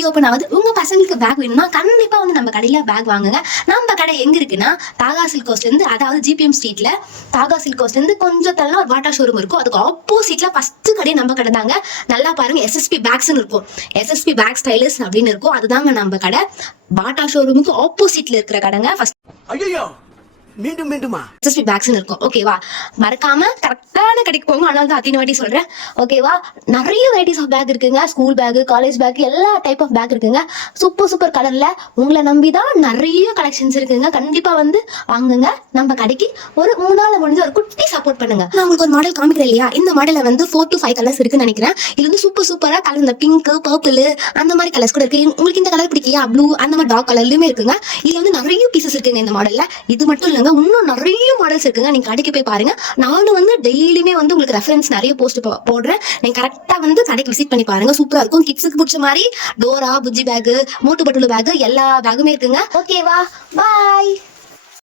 Reopen ஆகுது. உங்க பசங்களுக்கு பேக் வேணும்னா கண்டிப்பா வந்து நம்ம கடையில பேக் வாங்குங்க. நம்ம கடை எங்க இருக்குன்னா தாகா சில்க் இருந்து, அதாவது ஜிபிஎம் ஸ்ட்ரீட்ல தாகா சில்க் இருந்து கொஞ்சம் தள்ளா ஒரு பாட்டா ஷோரூம் இருக்கும். அதுக்கு ஆப்போசிட்ல ஃபர்ஸ்ட் கடை நம்ம கடை தாங்க. நல்லா பாருங்க, எஸ்எஸ்பி பேக்ஸ்னு இருக்கும். எஸ்எஸ்பி பேக் ஸ்டைலிஸ் அப்படின்னு இருக்கும். அதுதாங்க நம்ம கடை. பாட்டா ஷோரூமுக்கு ஆப்போசிட்ல இருக்கிற கடைங்க. ஃபர்ஸ்ட் மீண்டும் மீண்டுமா எஸ்எஸ்பி பேக்ஸ்னு இருக்கும். ஓகேவா? மறக்காம கரெக்டான கடைக்கு போங்க. அதனால தான் அத்தனை வாட்டி சொல்றேன். ஓகேவா? நிறைய வெரைட்டிஸ் ஆஃப் பேக் இருக்குங்க. ஸ்கூல் பேக், காலேஜ் பேக், எல்லா டைப் ஆஃப் பேக் இருக்குங்க. சூப்பர் கலர்ல உங்களை நம்பி தான் நிறைய கலெக்ஷன்ஸ் இருக்குங்க. கண்டிப்பா வந்து வாங்குங்க. நம்ம கடைக்கு ஒரு 3 நாள் முடிஞ்சு ஒரு குட்டி சப்போர்ட் பண்ணுங்க. நான் உங்களுக்கு ஒரு மாடல் காமிக்கிறேன் இல்லையா? இந்த மாடல வந்து 4 to 5 கலர்ஸ் இருக்குன்னு நினைக்கிறேன். இது வந்து சூப்பரா கலர், இந்த பிங்க், பர்பிள் அந்த மாதிரி கலர்ஸ் கூட இருக்கு. உங்களுக்கு இந்த கலர் பிடிக்கலையா? ப்ளூ அந்த மாதிரி டார்க் கலர்லயுமே இருக்குங்க. இதுல வந்து நிறைய பீசஸ் இருக்குங்க இந்த மாடல்ல. இது மட்டும் இல்லைங்க, இன்னும் நிறைய மாடல்ஸ் இருக்குங்க. நீங்க கடைக்கு போய் பாருங்க. நானும் வந்து டெய்லியுமே வந்து உங்களுக்கு ரெஃபரன்ஸ் நிறைய போஸ்ட் போடுறேன். நீங்க கரெக்டா வந்து கடைக்கு விசிட் பண்ணி பாருங்க. சூப்பரா இருக்கும். கிட்ஸுக்கு பிடிச்ச மாதிரி டோரா, புஜ்ஜி பேக், மோட்டு பட்டுலு பேக் எல்லா பேக்குமே இருக்குங்க. ஓகேவா? பாய்.